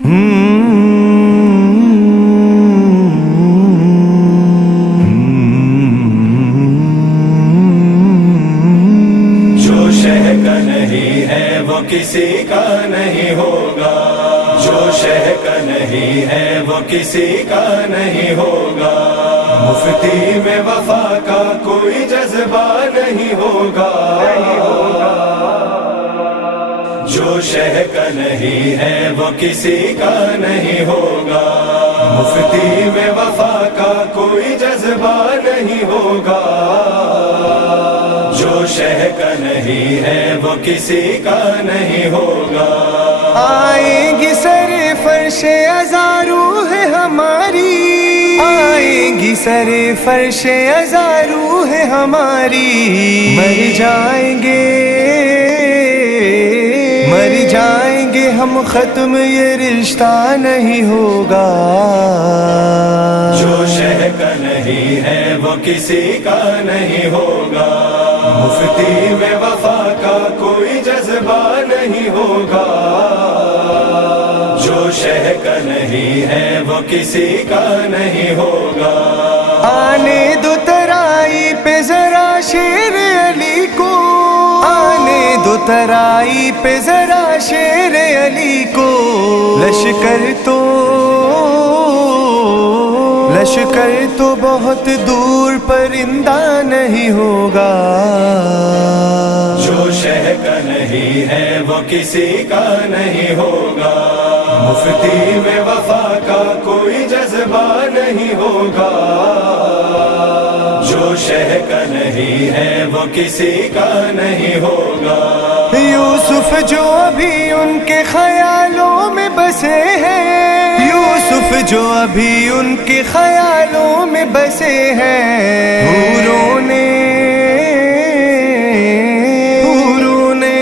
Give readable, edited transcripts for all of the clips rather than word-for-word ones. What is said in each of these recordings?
جو شہ کا نہیں ہے وہ کسی کا نہیں ہوگا، جو شہ کا نہیں ہے وہ کسی کا نہیں ہوگا، مفتی میں وفا کا کوئی جذبہ نہیں ہوگا، جو شہ کا نہیں ہے وہ کسی کا نہیں ہوگا، مفتی میں وفا کا کوئی جذبہ نہیں ہوگا، جو شہ کا نہیں ہے وہ کسی کا نہیں ہوگا۔ آئیں گی سر فرش عزا روح ہماری، آئیں گی سر فرش عزا روح ہماری، مر جائیں گے ہم، ختم یہ رشتہ نہیں ہوگا، جو شہ کا نہیں ہے وہ کسی کا نہیں ہوگا، مفتی میں وفا کا کوئی جذبہ نہیں ہوگا، جو شہ کا نہیں ہے وہ کسی کا نہیں ہوگا۔ آنے دو ترائی پہ ذرا شیر علی کو، آنے دو ترائی پہ ذرا شیر علی کو، لشکر تو بہت دور پرندہ نہیں ہوگا، جو شہ کا نہیں ہے وہ کسی کا نہیں ہوگا، مفتی میں وفا کا کوئی جذبہ نہیں ہوگا، جو شہ کا نہیں ہے وہ کسی کا نہیں ہوگا۔ یوسف جو ابھی ان کے خیالوں میں بسے ہیں، یوسف جو ابھی ان کے خیالوں میں بسے ہیں، حوروں نے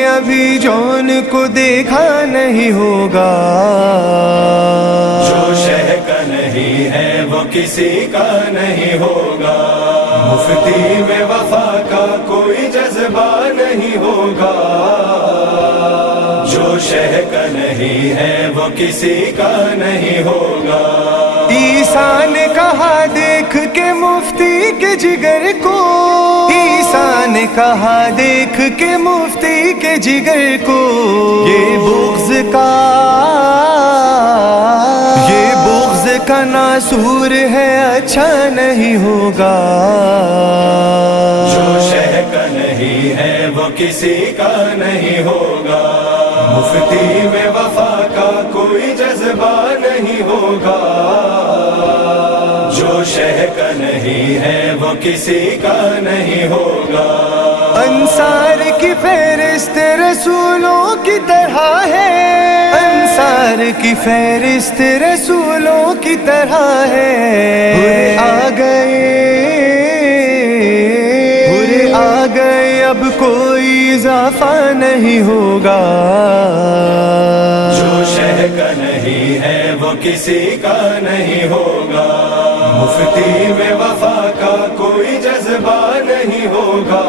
ابھی جون کو دیکھا نہیں ہوگا، جو شہ کا نہیں ہے وہ کسی کا نہیں ہوگا، مفتی میں وفا کا کوئی جذبہ نہیں ہوگا، جو شہ کا نہیں ہے وہ کسی کا نہیں ہوگا۔ عیسیٰ نے کہا دیکھ کے مفتی کے جگر کو، عیسیٰ نے کہا دیکھ کے مفتی کے جگر کو، یہ بغض کا ناسور ہے، اچھا نہیں ہوگا، جو شہ کا نہیں ہے وہ کسی کا نہیں ہوگا، مفتی میں وفا کا کوئی جذبہ نہیں ہوگا، جو شہ کا نہیں ہے وہ کسی کا نہیں ہوگا۔ انصار کی فہرست رسولوں کی طرح ہے، انصار کی فہرست رسولوں کی طرح ہے، آ گئے اب کوئی اضافہ نہیں ہوگا، جو شہ کا نہیں ہے وہ کسی کا نہیں ہوگا، مفتی میں وفا کا کوئی جذبہ نہیں ہوگا،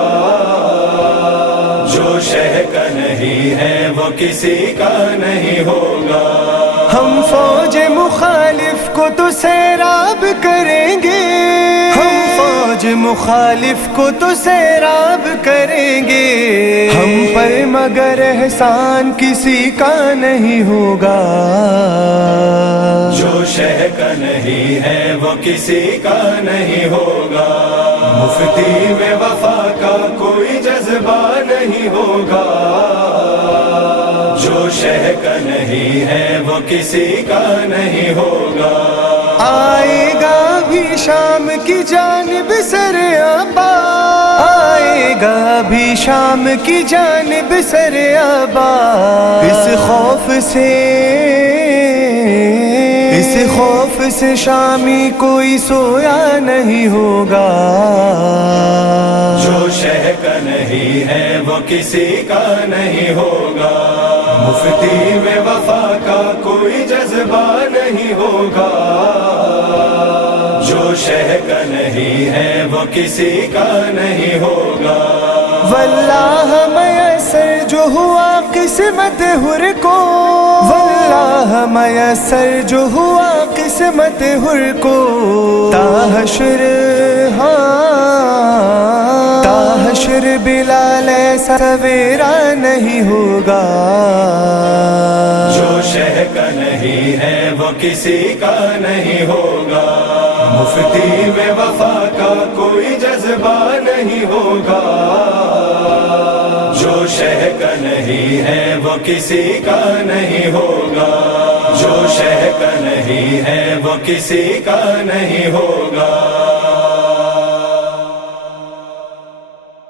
جو شہ کا نہیں ہے وہ کسی کا نہیں ہوگا۔ ہم فوج مخالف کو تو سیراب کریں گے، ہم فوج مخالف کو تو سیراب کریں گے، ہم پر مگر احسان کسی کا نہیں ہوگا، جو شہ کا نہیں ہے وہ کسی کا نہیں ہوگا، مفتی میں وفا کا کوئی جذبہ نہیں ہوگا، جو شہ کا نہیں ہے وہ کسی کا نہیں ہوگا۔ آئے گا بھی شام کی جانب سر آبا، آئے گا بھی شام کی جانب سر آبا، اس خوف سے شامی کوئی سویا نہیں ہوگا، جو شہ کا نہیں ہے وہ کسی کا نہیں ہوگا، مفتی میں وفا کا کوئی جذبہ نہیں ہوگا، جو شہ کا نہیں ہے وہ کسی کا نہیں ہوگا۔ واللہ میسر جو ہوا قسمت حر کو، واللہ اللہ میسر جو ہوا قسمت حر کو تاحشر تاحشر بلال ایسا سویرا نہیں ہوگا جو شہ کا نہیں ہے وہ کسی کا نہیں ہوگا مفتی میں وفا کا کوئی جذبہ نہیں ہوگا جو شہ کا نہیں ہے وہ کسی کا نہیں ہوگا جو شہ کا نہیں ہے وہ کسی کا نہیں ہوگا